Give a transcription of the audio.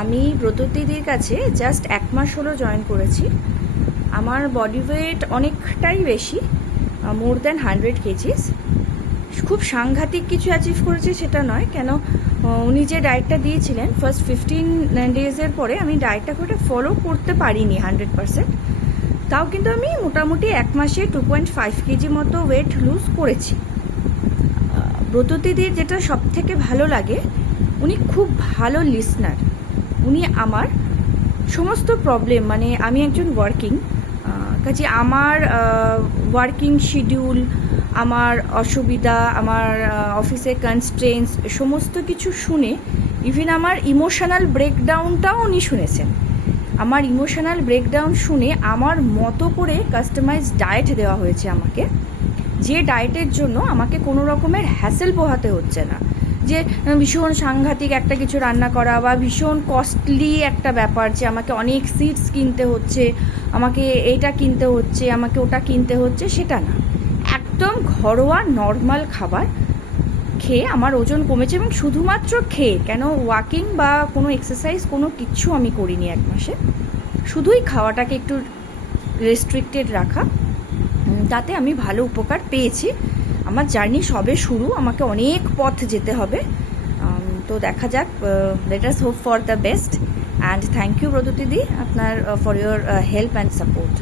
আমি ব্রততিদির কাছে জাস্ট 1 মাস হলো জয়েন করেছি। আমার বডি ওয়েট অনেকটাই বেশি, মোর দ্যান 100 কেজিস। খুব সাংঘাতিক কিছু অ্যাচিভ করেছি সেটা নয়, কেন উনি যে ডায়েটটা দিয়েছিলেন ফার্স্ট 15 ডেজের পরে আমি ডায়েটটা করে ফলো করতে পারিনি 100%। তাও কিন্তু আমি মোটামুটি 1 মাসে 2.5 কেজি মতো ওয়েট লুজ করেছি। ব্রততিদির যেটা সব থেকে ভালো লাগে, উনি খুব ভালো লিসনার। উনি আমার সমস্ত প্রবলেম, মানে আমি একজন ওয়ার্কিং, কাজে আমার ওয়ার্কিং শিডিউল, আমার অসুবিধা, আমার অফিসের কনস্ট্রেন্টস সমস্ত কিছু শুনে, ইভেন আমার ইমোশনাল ব্রেকডাউনটাও উনি শুনেছেন। আমার ইমোশনাল ব্রেকডাউন শুনে আমার মতো করে কাস্টমাইজ ডায়েট দেওয়া হয়েছে আমাকে, যে ডায়েটের জন্য আমাকে কোনো রকমের হ্যাসেল পোহাতে হচ্ছে না, যে ভীষণ সাংঘাতিক একটা কিছু রান্না করা বা ভীষণ কস্টলি একটা ব্যাপার, যে আমাকে অনেক সিডস কিনতে হচ্ছে, আমাকে এটা কিনতে হচ্ছে, আমাকে ওটা কিনতে হচ্ছে, সেটা না। একদম ঘরোয়া নর্মাল খাবার খেয়ে আমার ওজন কমেছে, এবং শুধুমাত্র খেয়ে, কেন ওয়াকিং বা কোনো এক্সারসাইজ কোনো কিচ্ছু আমি করিনি 1 মাসে, শুধুই খাওয়াটাকে একটু রেস্ট্রিক্টেড রাখা, তাতে আমি ভালো উপকার পেয়েছি। আমার জার্নি সবে শুরু, আমাকে অনেক পথ যেতে হবে। তো দেখা যাক, let us hope for the best. And thank you ব্রততিদি আপনার for your help and support.